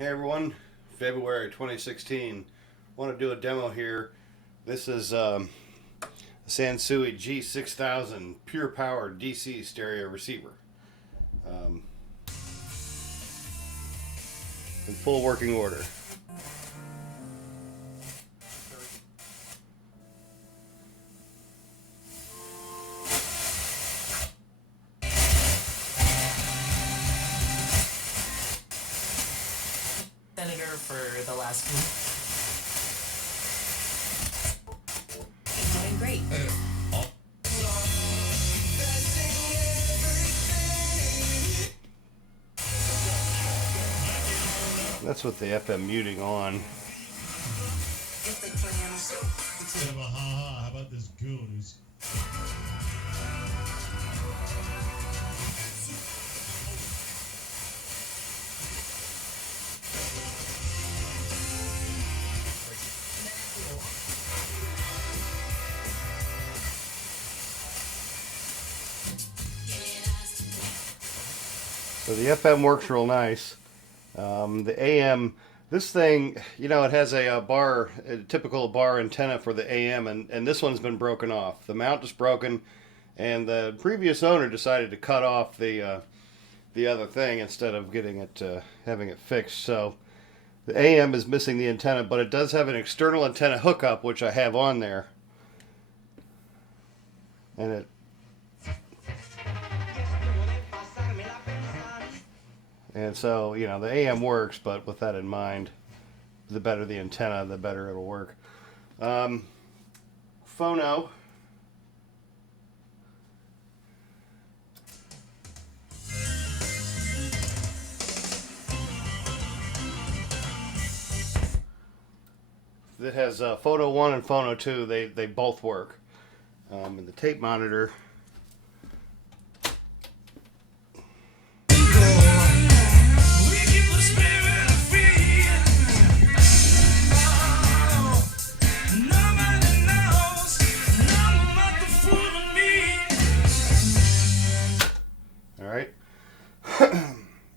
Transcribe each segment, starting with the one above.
Hey everyone, February 2016. Want to do a demo here. This is a Sansui G-6000 pure power DC stereo receiver. In full working order. Senator for the last week. Doing great. That's with the FM muting on. Instead of a ha-ha, how about this goons? So the FM works real nice. The AM, this thing, you know, it has a typical bar antenna for the AM, and this one's been broken off. The mount is broken, and the previous owner decided to cut off the other thing instead of getting it having it fixed. So the AM is missing the antenna, but it does have an external antenna hookup, which I have on there, and it. And so, you know, the AM works, but with that in mind, the better the antenna, the better it'll work. Phono. It has Phono 1 and Phono 2. They both work. And the tape monitor.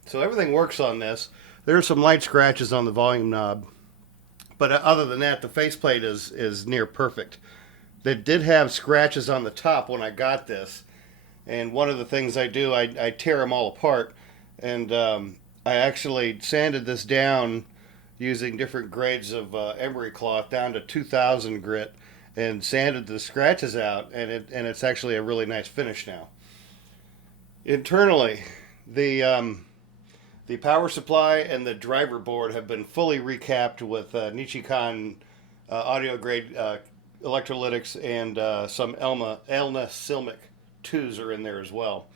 So everything works on this. There are some light scratches on the volume knob, but other than that, the faceplate is near perfect. They did have scratches on the top when I got this, and one of the things I do, I tear them all apart, and I actually sanded this down using different grades of emery cloth down to 2000 grit, and sanded the scratches out, and it's actually a really nice finish now. Internally, the power supply and the driver board have been fully recapped with Nichicon audio grade electrolytics, and some Elna Silmic IIs are in there as well.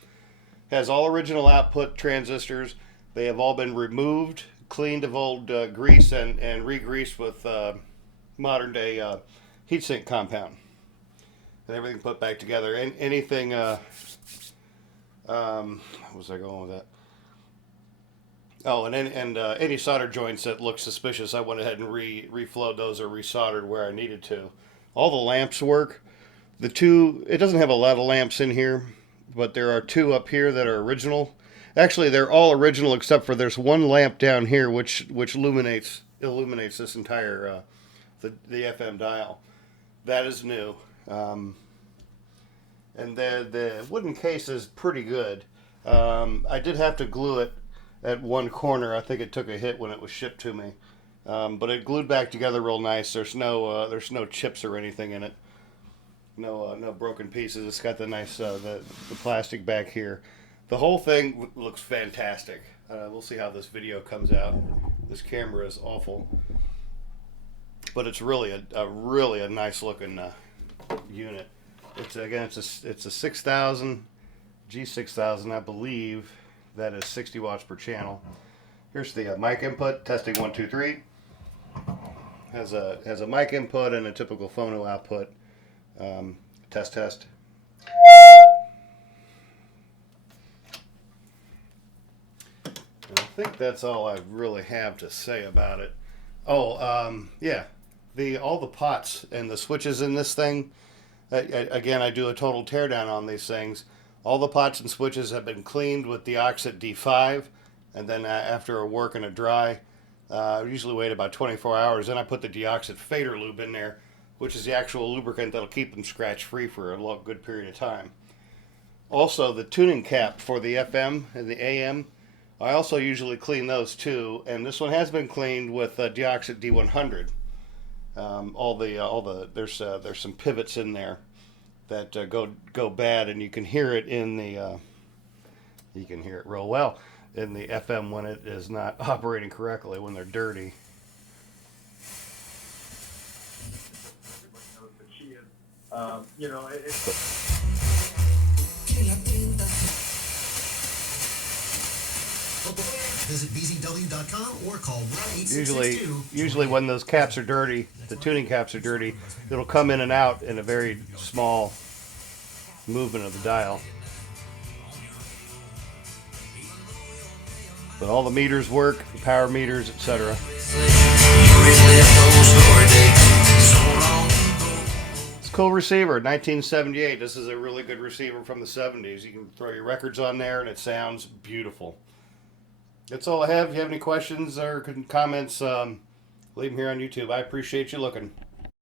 Has all original output transistors. They have all been removed, cleaned of old grease, and re-greased with modern day heatsink compound. And everything put back together. And anything, where was I going with that? Oh, and any solder joints that look suspicious, I went ahead and reflowed those or resoldered where I needed to. All the lamps work. It doesn't have a lot of lamps in here, but there are two up here that are original. Actually, they're all original except for there's one lamp down here which illuminates this entire the FM dial. That is new, and the wooden case is pretty good. I did have to glue it at one corner. I think it took a hit when it was shipped to me, but it glued back together real nice. There's no chips or anything in it. No broken pieces. It's got the nice the plastic back here. The whole thing looks fantastic. We'll see how this video comes out. This camera is awful, but it's really a nice looking unit. It's a 6000 G6000, I believe. That is 60 watts per channel. Here's the mic input. Testing 1 2 3. Has a mic input and a typical phono output. Test. And I think that's all I really have to say about it. Oh, yeah. All the pots and the switches in this thing. Again, I do a total teardown on these things. All the pots and switches have been cleaned with De-Oxit D5, and then after a work and a dry, I usually wait about 24 hours. Then I put the De-Oxit Fader lube in there, which is the actual lubricant that'll keep them scratch-free for a good period of time. Also, the tuning cap for the FM and the AM, I also usually clean those too. And this one has been cleaned with De-Oxit D100. There's some pivots in there that go bad, and you can hear it in the you can hear it real well in the FM when it is not operating correctly, when they're dirty. Everybody knows that she is, you know, Visit bzw.com or call 1-866-2. Usually when those caps are dirty, the tuning caps are dirty, it'll come in and out in a very small movement of the dial. But all the meters work, the power meters, etc. It's a cool receiver, 1978. This is a really good receiver from the 70s. You can throw your records on there and it sounds beautiful. That's all I have. If you have any questions or comments, leave them here on YouTube. I appreciate you looking.